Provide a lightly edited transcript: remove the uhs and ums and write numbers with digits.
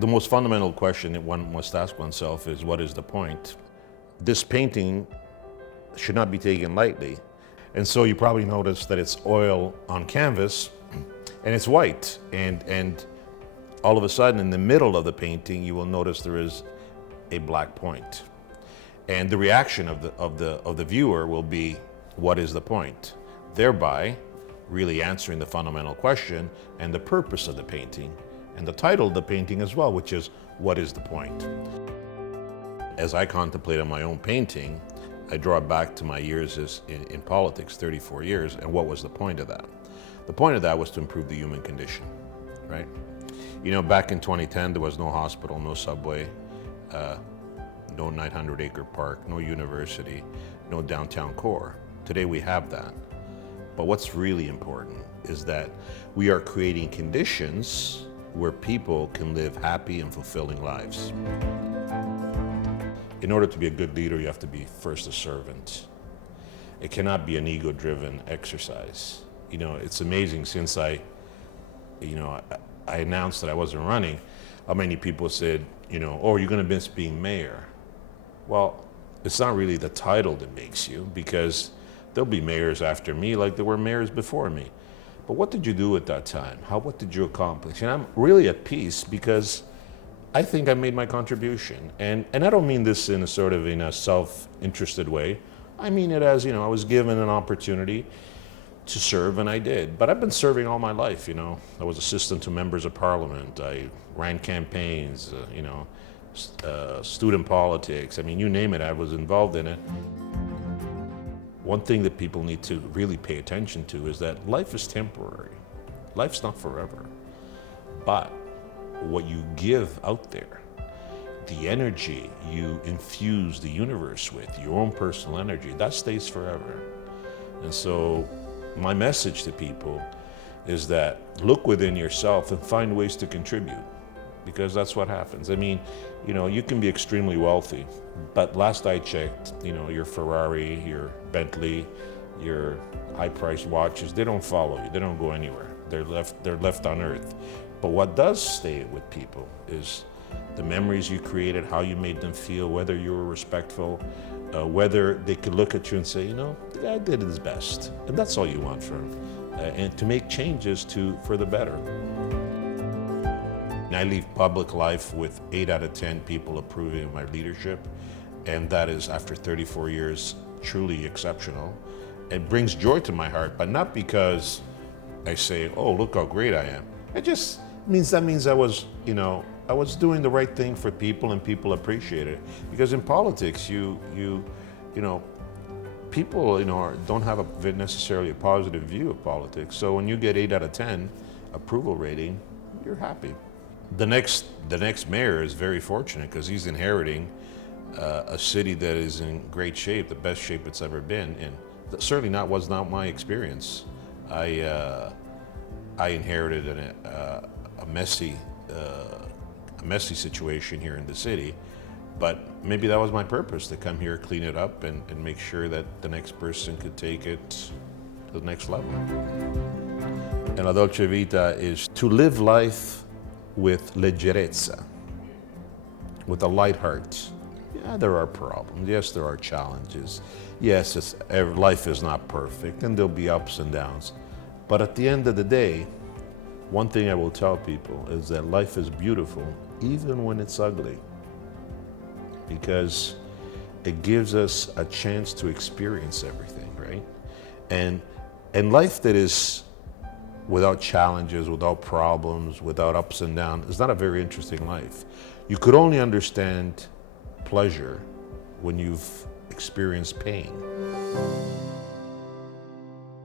The most fundamental question that one must ask oneself is, what is the point? This painting should not be taken lightly. And so you probably notice that it's oil on canvas and it's white. And all of a sudden in the middle of the painting, you will notice there is a black point. And the reaction of the viewer will be, what is the point? Thereby really answering the fundamental question and the purpose of the painting and the title of the painting as well, which is, what is the point? As I contemplate on my own painting, I draw it back to my years in politics, 34 years, and what was the point of that? The point of that was to improve the human condition, right? You know, back in 2010, there was no hospital, no subway, no 900-acre park, no university, no downtown core. Today we have that. But what's really important is that we are creating conditions where people can live happy and fulfilling lives. In order to be a good leader, you have to be first a servant. It cannot be an ego-driven exercise. You know, it's amazing since I announced that I wasn't running, how many people said, oh, you're gonna miss being mayor. Well, it's not really the title that makes you, because there'll be mayors after me like there were mayors before me. But what did you do at that time? What did you accomplish? And I'm really at peace because I think I made my contribution. And I don't mean this in a sort of in a self-interested way. I mean it as, I was given an opportunity to serve, and I did. But I've been serving all my life, I was assistant to members of parliament. I ran campaigns, student politics. I mean, you name it, I was involved in it. One thing that people need to really pay attention to is that life is temporary. Life's not forever. But what you give out there, the energy you infuse the universe with, your own personal energy, that stays forever. And so my message to people is that look within yourself and find ways to contribute, because that's what happens. I mean, you can be extremely wealthy, but last I checked, your Ferrari, your Bentley, your high-priced watches, they don't follow you. They don't go anywhere. They're left on earth. But what does stay with people is the memories you created, how you made them feel, whether you were respectful, whether they could look at you and say, the guy did his best. And that's all you want from him. And to make changes for the better. And I leave public life with 8 out of 10 people approving of my leadership. And that is, after 34 years, truly exceptional. It brings joy to my heart, but not because I say, oh, look how great I am. It just means I was, I was doing the right thing for people, and people appreciate it. Because in politics, people, don't have necessarily a positive view of politics. So when you get 8 out of 10 approval rating, you're happy. The next mayor is very fortunate because he's inheriting a city that is in great shape, the best shape it's ever been. And certainly was not my experience. I inherited a messy situation here in the city, but maybe that was my purpose, to come here, clean it up, and make sure that the next person could take it to the next level. And La Dolce Vita is to live life with leggerezza, with a light heart. Yeah, there are problems. Yes, there are challenges. Yes, life is not perfect, and there'll be ups and downs. But at the end of the day, one thing I will tell people is that life is beautiful, even when it's ugly, because it gives us a chance to experience everything, right? And life that is without challenges, without problems, without ups and downs, is not a very interesting life. You could only understand pleasure when you've experienced pain.